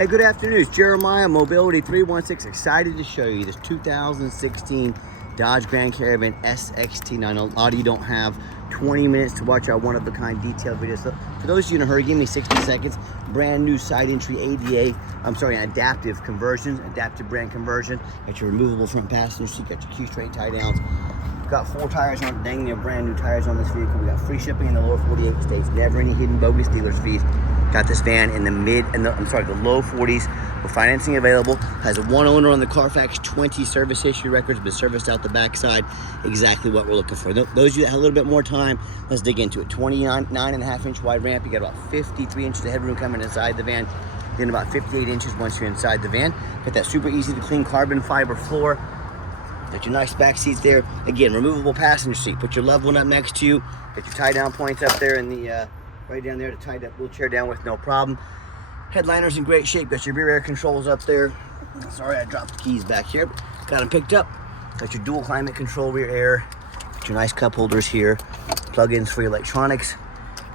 Hey, good afternoon. It's Jeremiah, Mobility 316. Excited to show you this 2016 Dodge Grand Caravan SXT9. A lot of you don't have 20 minutes to watch our one-of-a-kind detailed video. So for those of you in a hurry, give me 60 seconds. Brand new side entry adaptive conversion, adaptive brand conversion. Got your removable front passenger seat, got your Q-straight tie downs. Got 4 tires on, dang near brand new tires on this vehicle. We got free shipping in the lower 48 states. Never any hidden bogus dealer's fees. Got this van in the the low 40s with financing available. Has a 1 owner on the Carfax, 20 service history records, been serviced out the backside. Exactly what we're looking for. Those of you that have a little bit more time, let's dig into it. 29.5-inch wide ramp. You got about 53 inches of headroom coming inside the van. Then about 58 inches once you're inside the van. Got that super easy to clean carbon fiber floor. Got your nice back seats there. Again, removable passenger seat. Put your loved one up next to you. Got your tie down points up there in the right down there to tie that wheelchair down with no problem. Headliner's in great shape. Got your rear air controls up there. Sorry, I dropped the keys back here. Got them picked up. Got your dual climate control rear air. Got your nice cup holders here. Plug-ins for your electronics.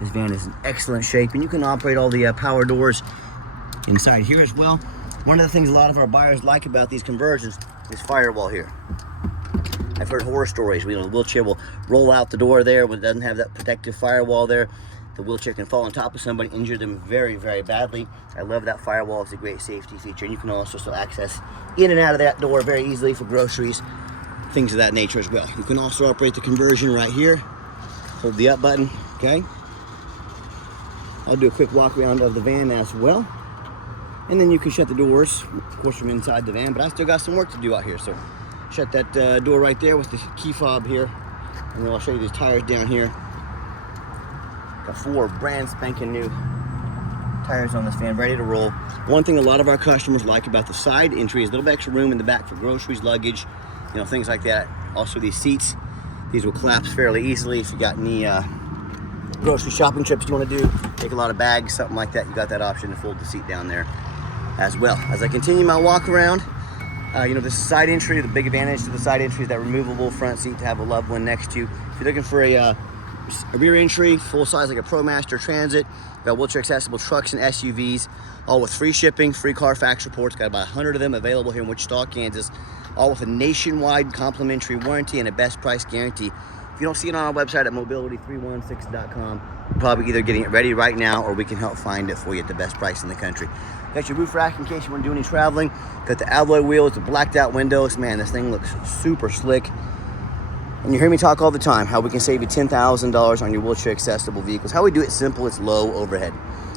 This van is in excellent shape, and you can operate all the power doors inside here as well. One of the things a lot of our buyers like about these conversions is firewall here. I've heard horror stories. The wheelchair will roll out the door there, but it doesn't have that protective firewall there. The wheelchair can fall on top of somebody, injure them very, very badly. I love that firewall. It's a great safety feature. And you can also still access in and out of that door very easily for groceries, things of that nature as well. You can also operate the conversion right here. Hold the up button, okay? I'll do a quick walk around of the van as well. And then you can shut the doors, of course, from inside the van, but I still got some work to do out here. So shut that door right there with the key fob here. And then I'll show you these tires down here. Got 4 brand spanking new tires on this van, ready to roll. One thing a lot of our customers like about the side entry is a little bit extra room in the back for groceries, luggage, things like that. Also these seats, these will collapse fairly easily if you got any grocery shopping trips you want to do, take a lot of bags, something like that. You got that option to fold the seat down there as well. As I continue my walk around, this side entry, the big advantage to the side entry is that removable front seat to have a loved one next to you. If you're looking for a rear entry, full size like a ProMaster Transit, got wheelchair accessible trucks and SUVs, all with free shipping, free Carfax reports. Got about 100 of them available here in Wichita, Kansas, all with a nationwide complimentary warranty and a best price guarantee. If you don't see it on our website at mobility316.com, you're probably either getting it ready right now or we can help find it for you at the best price in the country. Got your roof rack in case you want to do any traveling. Got the alloy wheels, the blacked out windows. Man, this thing looks super slick. And you hear me talk all the time how we can save you $10,000 on your wheelchair accessible vehicles. How we do it simple, it's low overhead.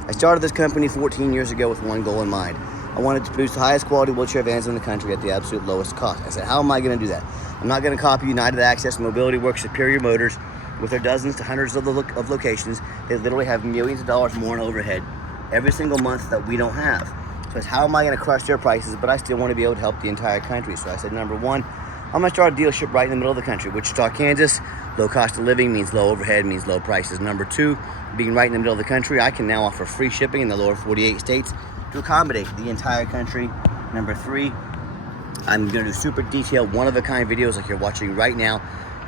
I started this company 14 years ago with one goal in mind. I wanted to produce the highest quality wheelchair vans in the country at the absolute lowest cost. I said, how am I going to do that? I'm not going to copy United Access Mobility Works Superior Motors with their dozens to hundreds of locations. They literally have millions of dollars more in overhead every single month that we don't have. So it's how am I going to crush their prices, but I still want to be able to help the entire country. So I said, number one, I'm going to start a dealership right in the middle of the country. Wichita, Kansas, low cost of living means low overhead, means low prices. Number two, being right in the middle of the country, I can now offer free shipping in the lower 48 states to accommodate the entire country. Number three, I'm going to do super detailed, one-of-a-kind videos like you're watching right now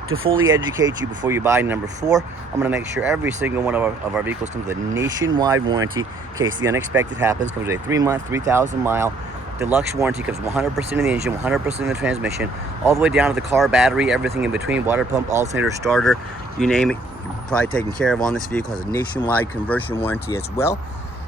to fully educate you before you buy. Number four, I'm going to make sure every single one of our vehicles comes with a nationwide warranty in case the unexpected happens. Comes with a 3-month, 3,000-mile deluxe warranty. Covers 100% of the engine, 100% of the transmission, all the way down to the car, battery, everything in between, water pump, alternator, starter, you name it, probably taken care of on this vehicle. Has a nationwide conversion warranty as well.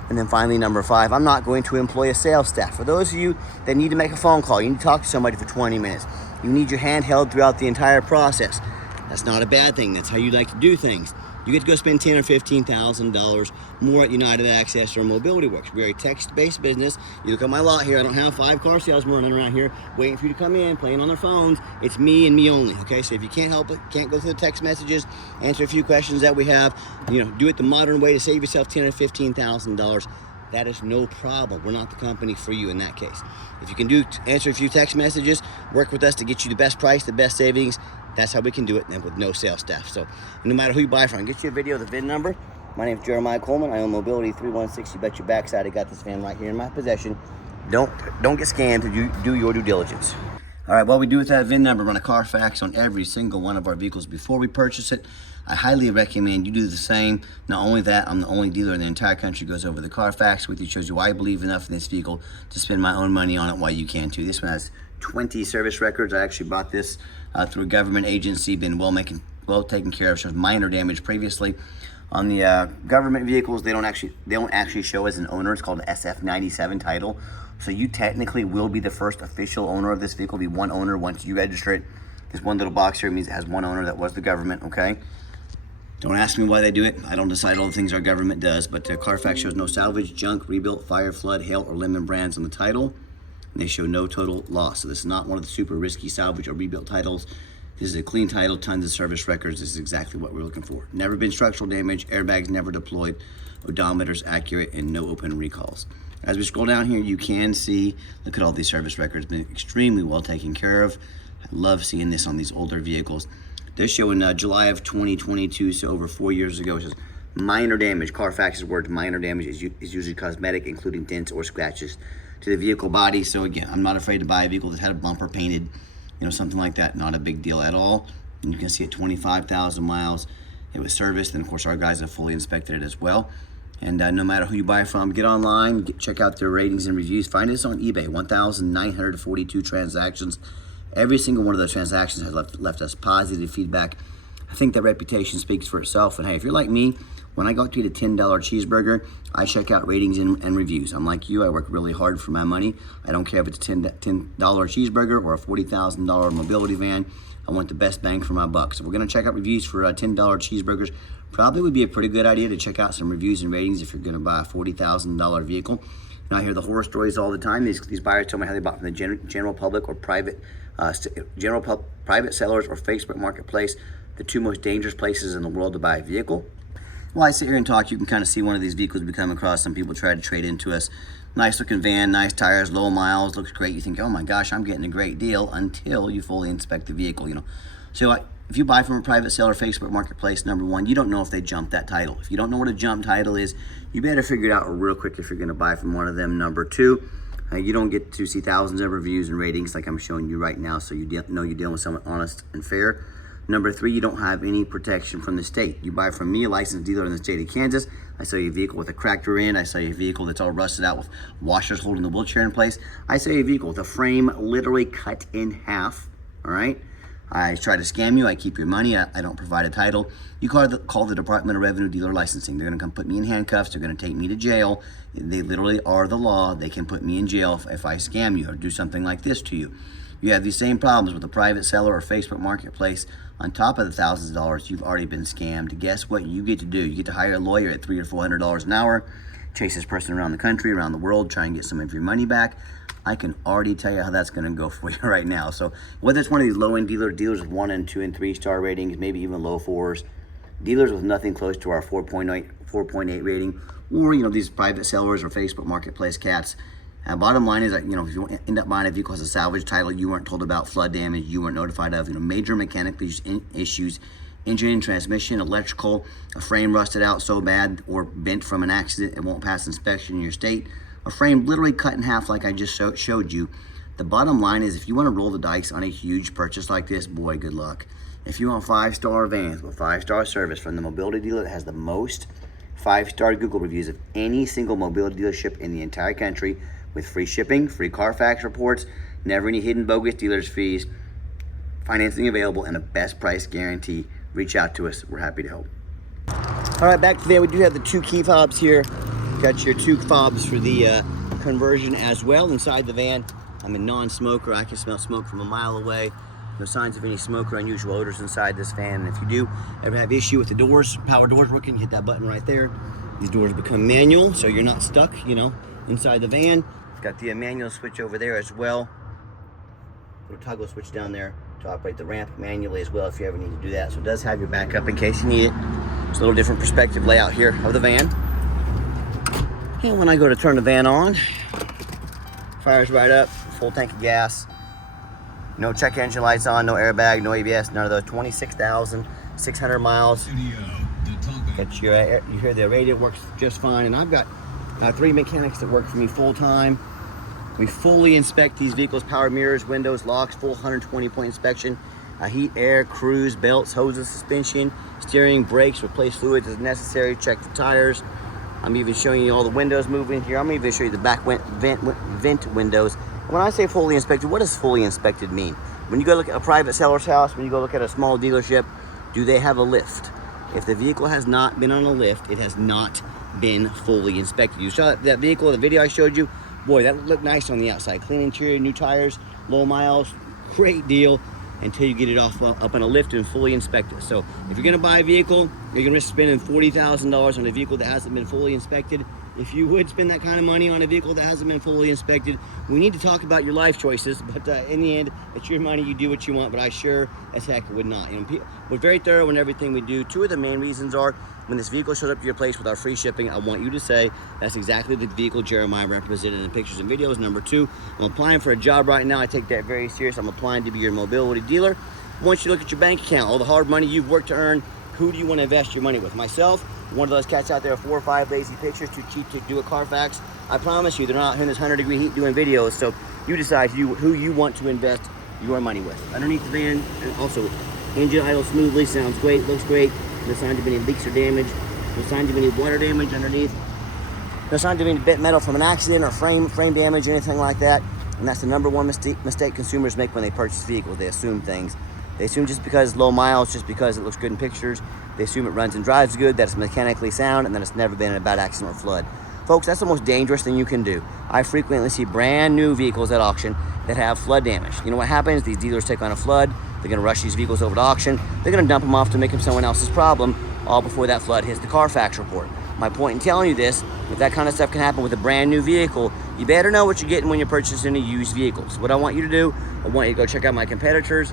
And then finally, number five, I'm not going to employ a sales staff. For those of you that need to make a phone call, you need to talk to somebody for 20 minutes. You need your hand held throughout the entire process. That's not a bad thing. That's how you like to do things. You get to go spend $10,000 or $15,000 more at United Access or Mobility Works. We're a text-based business. You look at my lot here. I don't have 5 car salesmen running around here waiting for you to come in, playing on their phones. It's me and me only, okay? So if you can't help it, can't go through the text messages, answer a few questions that we have, do it the modern way to save yourself $10,000 or $15,000. That is no problem. We're not the company for you in that case. If you can answer a few text messages, work with us to get you the best price, the best savings, that's how we can do it, and with no sales staff. So no matter who you buy from, I'll get you a video of the VIN number. My name is Jeremiah Coleman. I own Mobility 316. You bet your backside I got this van right here in my possession. Don't get scammed. Do your due diligence. All right, what we do with that VIN number, run a Carfax on every single one of our vehicles before we purchase it. I highly recommend you do the same. Not only that, I'm the only dealer in the entire country goes over the Carfax with you, shows you why I believe enough in this vehicle to spend my own money on it, why you can too. This one has 20 service records. I actually bought this through a government agency, been well taken care of, shows minor damage previously. On the government vehicles, they don't actually show as an owner. It's called an SF97 title. So you technically will be the first official owner of this vehicle, be one owner once you register it. This one little box here means it has one owner, that was the government, okay? Don't ask me why they do it. I don't decide all the things our government does, but Carfax shows no salvage, junk, rebuilt, fire, flood, hail, or lemon brands on the title. And they show no total loss. So this is not one of the super risky salvage or rebuilt titles. This is a clean title, tons of service records. This is exactly what we're looking for. Never been structural damage, airbags never deployed, odometers accurate, and no open recalls. As we scroll down here, you can see, look at all these service records, been extremely well taken care of. I love seeing this on these older vehicles. They're showing July of 2022, so over 4 years ago. It says minor damage. Carfax's word minor damage is usually cosmetic, including dents or scratches to the vehicle body. So again, I'm not afraid to buy a vehicle that had a bumper painted, you know, something like that. Not a big deal at all. And you can see at 25,000 miles, it was serviced. And of course, our guys have fully inspected it as well. And no matter who you buy from, get online, check out their ratings and reviews. Find us on eBay, 1,942 transactions. Every single one of those transactions has left us positive feedback. I think that reputation speaks for itself. And hey, if you're like me, when I go to eat a $10 cheeseburger, I check out ratings and reviews. I'm like you, I work really hard for my money. I don't care if it's a $10 cheeseburger or a $40,000 mobility van. I want the best bang for my buck. So we're gonna check out reviews for $10 cheeseburgers. Probably would be a pretty good idea to check out some reviews and ratings if you're gonna buy a $40,000 vehicle. And I hear the horror stories all the time. These buyers tell me how they bought from the general public or private sellers or Facebook Marketplace, the two most dangerous places in the world to buy a vehicle. While I sit here and talk, you can kind of see one of these vehicles we come across. Some people try to trade into us. Nice looking van, nice tires, low miles, looks great. You think, oh my gosh, I'm getting a great deal, until you fully inspect the vehicle, you know. So if you buy from a private seller, Facebook Marketplace, number one, you don't know if they jumped that title. If you don't know what a jump title is, you better figure it out real quick if you're gonna buy from one of them. Number two, you don't get to see thousands of reviews and ratings like I'm showing you right now, so you know you're dealing with someone honest and fair. Number three, you don't have any protection from the state. You buy from me, a licensed dealer in the state of Kansas. I sell you a vehicle with a cracked rear end. I sell you a vehicle that's all rusted out with washers holding the wheelchair in place. I sell you a vehicle with a frame literally cut in half, all right? I try to scam you, I keep your money, I don't provide a title. You call the Department of Revenue Dealer Licensing. They're gonna come put me in handcuffs, they're gonna take me to jail. They literally are the law. They can put me in jail if I scam you or do something like this to you. You have these same problems with a private seller or Facebook Marketplace. On top of the thousands of dollars you've already been scammed, guess what you get to do? You get to hire a lawyer at $300 or $400 an hour, chase this person around the country, around the world, try and get some of your money back. I can already tell you how that's gonna go for you right now. So whether it's one of these low-end dealers with 1 and 2 and 3 star ratings, maybe even low 4s, dealers with nothing close to our 4.8 rating, or these private sellers or Facebook Marketplace cats. Bottom line is that, if you end up buying a vehicle as a salvage title, you weren't told about flood damage, you weren't notified of, major mechanical issues, engine and transmission, electrical, a frame rusted out so bad or bent from an accident it won't pass inspection in your state, a frame literally cut in half like I just showed you. The bottom line is, if you want to roll the dice on a huge purchase like this, boy, good luck. If you want 5-star vans with 5-star service from the mobility dealer that has the most 5-star Google reviews of any single mobility dealership in the entire country, with free shipping, free Carfax reports, never any hidden bogus dealers fees, financing available, and a best price guarantee, reach out to us. We're happy to help. All right, back to there. We do have the 2 key fobs here. Got your 2 fobs for the conversion as well inside the van. I'm a non-smoker. I can smell smoke from a mile away. No signs of any smoke or unusual odors inside this van. And if you do ever have issue with the doors, power doors working, hit that button right there. These doors become manual, so you're not stuck, inside the van. Got the manual switch over there as well. Little toggle switch down there to operate the ramp manually as well if you ever need to do that. So it does have your backup in case you need it. It's a little different perspective layout here of the van. And when I go to turn the van on, fires right up, full tank of gas. No check engine lights on, no airbag, no ABS, none of those. 26,600 miles. You hear the radio works just fine. And I've got 3 mechanics that work for me full time. We fully inspect these vehicles: power mirrors, windows, locks, full 120-point inspection. Heat, air, cruise, belts, hoses, suspension, steering, brakes, replace fluids as necessary, check the tires. I'm even showing you all the windows moving here. I'm even show you the back vent windows. When I say fully inspected, what does fully inspected mean? When you go look at a private seller's house, when you go look at a small dealership, do they have a lift? If the vehicle has not been on a lift, it has not been fully inspected. You saw that vehicle, the video I showed you, boy, that looked nice on the outside. Clean interior, new tires, low miles, great deal, until you get it off up on a lift and fully inspect it. So if you're gonna buy a vehicle, you're gonna risk spending $40,000 on a vehicle that hasn't been fully inspected. If you would spend that kind of money on a vehicle that hasn't been fully inspected, we need to talk about your life choices, but in the end, it's your money, you do what you want, but I sure as heck would not. You know, we're very thorough in everything we do. Two of the main reasons are, when this vehicle shows up to your place with our free shipping, I want you to say, that's exactly the vehicle Jeremiah represented in the pictures and videos. Number two, I'm applying for a job right now. I take that very serious. I'm applying to be your mobility dealer. I want you to look at your bank account, all the hard money you've worked to earn. Who do you want to invest your money with? Myself, one of those cats out there with 4 or 5 lazy pictures, too cheap to do a Carfax. I promise you, they're not in this 100-degree heat doing videos, so you decide who you want to invest your money with. Underneath the van, also, engine idle smoothly, sounds great, looks great. No signs of any leaks or damage. No signs of any water damage underneath. No signs of any bent metal from an accident or frame damage or anything like that. And that's the number one mistake consumers make when they purchase vehicles. They assume things. They assume just because it's low miles, just because it looks good in pictures, they assume it runs and drives good, that it's mechanically sound, and that it's never been in a bad accident or flood. Folks, that's the most dangerous thing you can do. I frequently see brand new vehicles at auction that have flood damage. You know what happens? These dealers take on a flood. They're gonna rush these vehicles over to auction. They're gonna dump them off to make them someone else's problem, all before that flood hits the Carfax report. My point in telling you this, if that kind of stuff can happen with a brand new vehicle, you better know what you're getting when you're purchasing a used vehicle. So what I want you to do, I want you to go check out my competitors.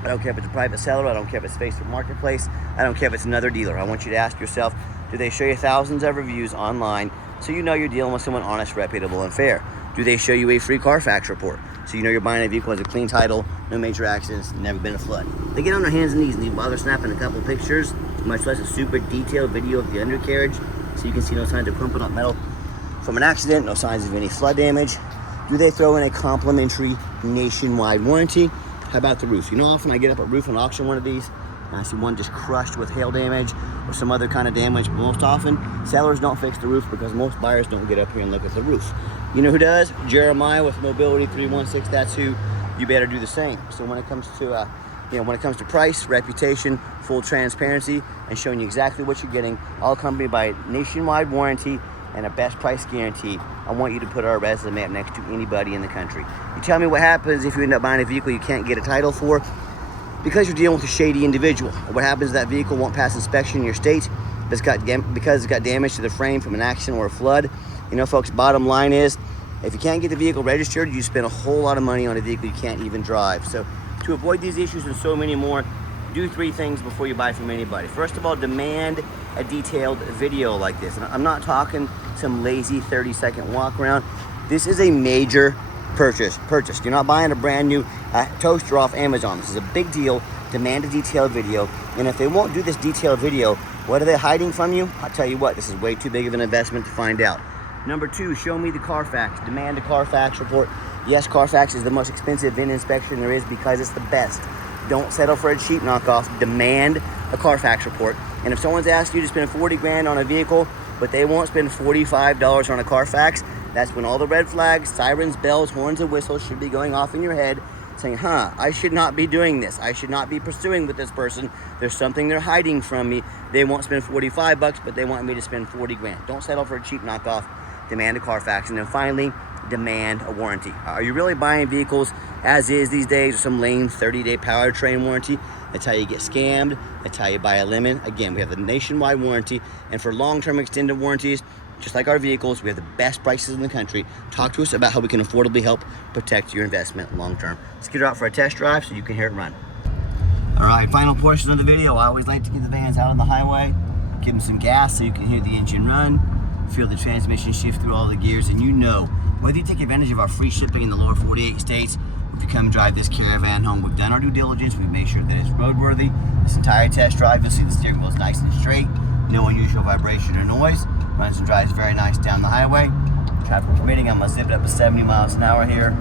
I don't care if it's a private seller, I don't care if it's Facebook Marketplace, I don't care if it's another dealer. I want you to ask yourself, do they show you thousands of reviews online so you know you're dealing with someone honest, reputable, and fair? Do they show you a free Carfax report so you know you're buying a vehicle that has a clean title, no major accidents, never been a flood? They get on their hands and knees and they bother snapping a couple pictures, much less a super detailed video of the undercarriage so you can see no signs of crumpled up metal from an accident, no signs of any flood damage. Do they throw in a complimentary nationwide warranty? How about the roof? You know, often I get up at roof and auction one of these, and I see one just crushed with hail damage or some other kind of damage. But most often, sellers don't fix the roof because most buyers don't get up here and look at the roof. You know who does? Jeremiah with Mobility 316. That's who you better do the same. So when it comes to, when it comes to price, reputation, full transparency, and showing you exactly what you're getting, all accompanied by a nationwide warranty and a best price guarantee, I want you to put our resume up next to anybody in the country. You tell me what happens if you end up buying a vehicle you can't get a title for because you're dealing with a shady individual. What happens is that vehicle won't pass inspection in your state because it's got damage to the frame from an accident or a flood. You know, folks, bottom line is, if you can't get the vehicle registered, you spend a whole lot of money on a vehicle you can't even drive. So to avoid these issues and so many more, do 3 things before you buy from anybody. First of all, demand a detailed video like this. And I'm not talking some lazy 30-second walk around. This is a major purchase. You're not buying a brand new toaster off Amazon. This is a big deal. Demand a detailed video. And if they won't do this detailed video, what are they hiding from you? I'll tell you what, this is way too big of an investment to find out. Number 2, show me the Carfax. Demand a Carfax report. Yes, Carfax is the most expensive VIN inspection there is because it's the best. Don't settle for a cheap knockoff. Demand a Carfax report. And if someone's asked you to spend 40 grand on a vehicle, but they won't spend $45 on a Carfax, that's when all the red flags, sirens, bells, horns, and whistles should be going off in your head, saying, I should not be doing this. I should not be pursuing with this person. There's something they're hiding from me. They won't spend 45 bucks, but they want me to spend 40 grand. Don't settle for a cheap knockoff. Demand a Carfax. And then finally, demand a warranty. Are you really buying vehicles as is these days with some lame 30-day powertrain warranty? That's how you get scammed. That's how you buy a lemon. Again, we have the nationwide warranty, and for long-term extended warranties, just like our vehicles, we have the best prices in the country. Talk to us about how we can affordably help protect your investment long-term. Let's get her out for a test drive so you can hear it run. All right, final portion of the video. I always like to get the vans out on the highway, give them some gas so you can hear the engine run, feel the transmission shift through all the gears, and you know, whether you take advantage of our free shipping in the lower 48 states, if you come drive this Caravan home, we've done our due diligence, we've made sure that it's roadworthy. This entire test drive, you'll see the steering wheel is nice and straight, no unusual vibration or noise, runs and drives very nice down the highway. Traffic permitting, I'm gonna zip it up to 70 miles an hour here.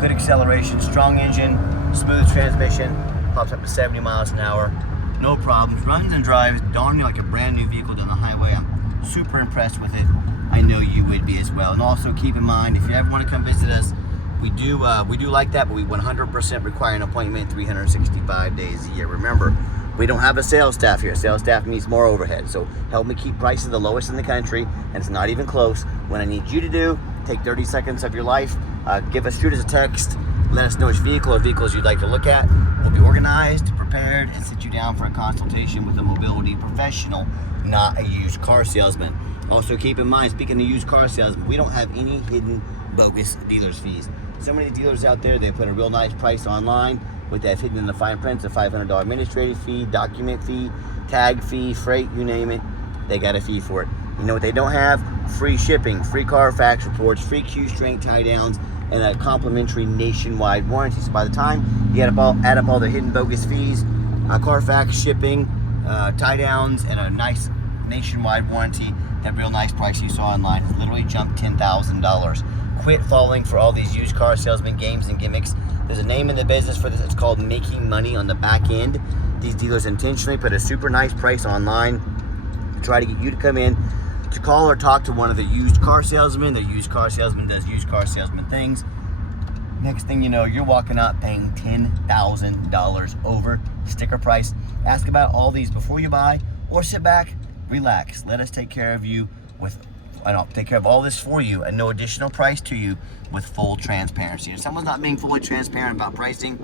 Good acceleration, strong engine, smooth transmission, pops up to 70 miles an hour. No problems, runs and drives darn near like a brand new vehicle down the highway. I'm super impressed with it. I know you would be as well. And also keep in mind, if you ever want to come visit us, we do like that, but we 100% require an appointment 365 days a year. Remember, we don't have a sales staff here. Sales staff needs more overhead. So help me keep prices the lowest in the country, and it's not even close. What I need you to do, take 30 seconds of your life, shoot us a text, let us know which vehicle or vehicles you'd like to look at. We'll be organized, prepared, and sit you down for a consultation with a mobility professional, not a used car salesman. Also keep in mind, speaking of used car salesmen, we don't have any hidden bogus dealer's fees. So many dealers out there, they put a real nice price online with that hidden in the fine print, a $500 administrative fee, document fee, tag fee, freight, you name it, they got a fee for it. You know what they don't have? Free shipping, free Carfax reports, free Q-strength tie downs, and a complimentary nationwide warranty. So by the time you add up all the hidden bogus fees, Carfax shipping, tie downs, and a nice nationwide warranty, that real nice price you saw online has literally jumped $10,000. Quit falling for all these used car salesman games and gimmicks. There's a name in the business for this. It's called making money on the back end. These dealers intentionally put a super nice price online to try to get you to come in to call or talk to one of the used car salesmen. The used car salesman does used car salesman things. Next thing you know, you're walking out paying $10,000 over sticker price. Ask about all these before you buy, or sit back, relax. Let us take care of you with, I'll take care of all this for you at no additional price to you with full transparency. If someone's not being fully transparent about pricing,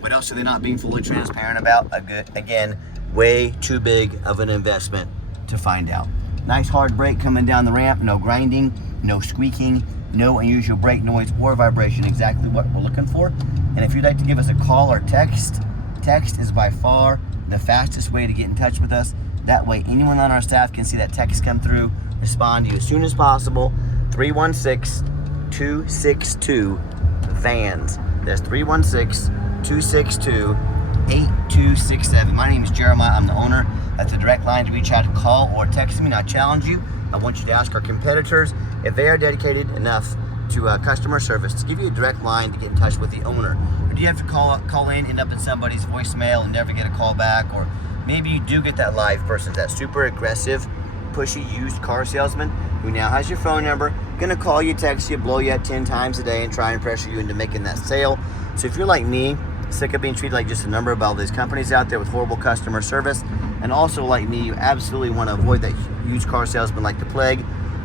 what else are they not being fully transparent about? Again, way too big of an investment to find out. Nice hard brake coming down the ramp, no grinding, no squeaking, no unusual brake noise or vibration, exactly what we're looking for. And if you'd like to give us a call or text is by far the fastest way to get in touch with us. That way anyone on our staff can see that text come through, respond to you as soon as possible. 316-262-VANS. That's 316-262-8267. My name is Jeremiah. I'm the owner. That's the direct line to reach out, to call or text me. And I challenge you, I want you to ask our competitors if they are dedicated enough to customer service to give you a direct line to get in touch with the owner. Or do you have to call in, end up in somebody's voicemail and never get a call back? Or maybe you do get that live person, that super aggressive, pushy used car salesman who now has your phone number, gonna call you, text you, blow you at 10 times a day and try and pressure you into making that sale. So if you're like me, sick of being treated like just a number by all these companies out there with horrible customer service, and also like me, you absolutely want to avoid that used car salesman like the plague,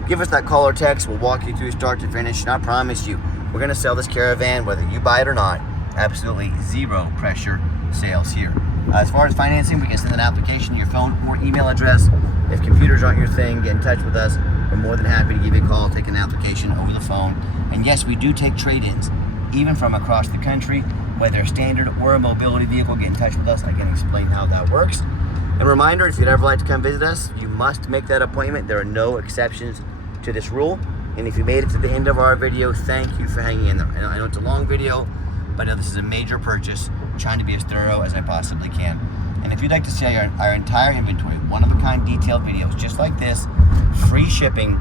give us that call or text. We'll walk you through start to finish, and I promise you, we're gonna sell this Caravan whether you buy it or not. Absolutely zero pressure sales here. As far as financing, we can send an application to your phone or email address. If computers aren't your thing, get in touch with us. We're more than happy to give you a call, take an application over the phone. And yes, we do take trade-ins, even from across the country, whether a standard or a mobility vehicle. Get in touch with us. I can explain how that works. And a reminder, if you'd ever like to come visit us, you must make that appointment. There are no exceptions to this rule. And if you made it to the end of our video, thank you for hanging in there. I know it's a long video, but I know this is a major purchase. I'm trying to be as thorough as I possibly can. And if you'd like to see our entire inventory, one-of-a-kind detailed videos just like this, free shipping,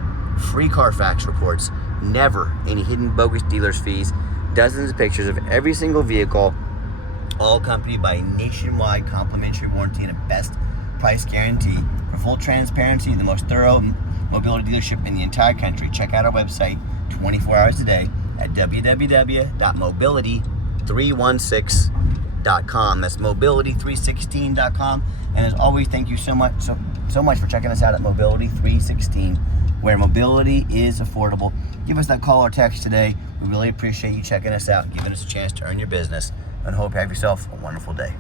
free Carfax reports, never any hidden bogus dealer's fees, dozens of pictures of every single vehicle, all accompanied by a nationwide complimentary warranty and a best price guarantee. For full transparency, the most thorough mobility dealership in the entire country, check out our website 24 hours a day at www.mobility316.com. That's mobility316.com. And as always, thank you so much for checking us out at Mobility 316, where mobility is affordable. Give us that call or text today. We really appreciate you checking us out, giving us a chance to earn your business, and hope you have yourself a wonderful day.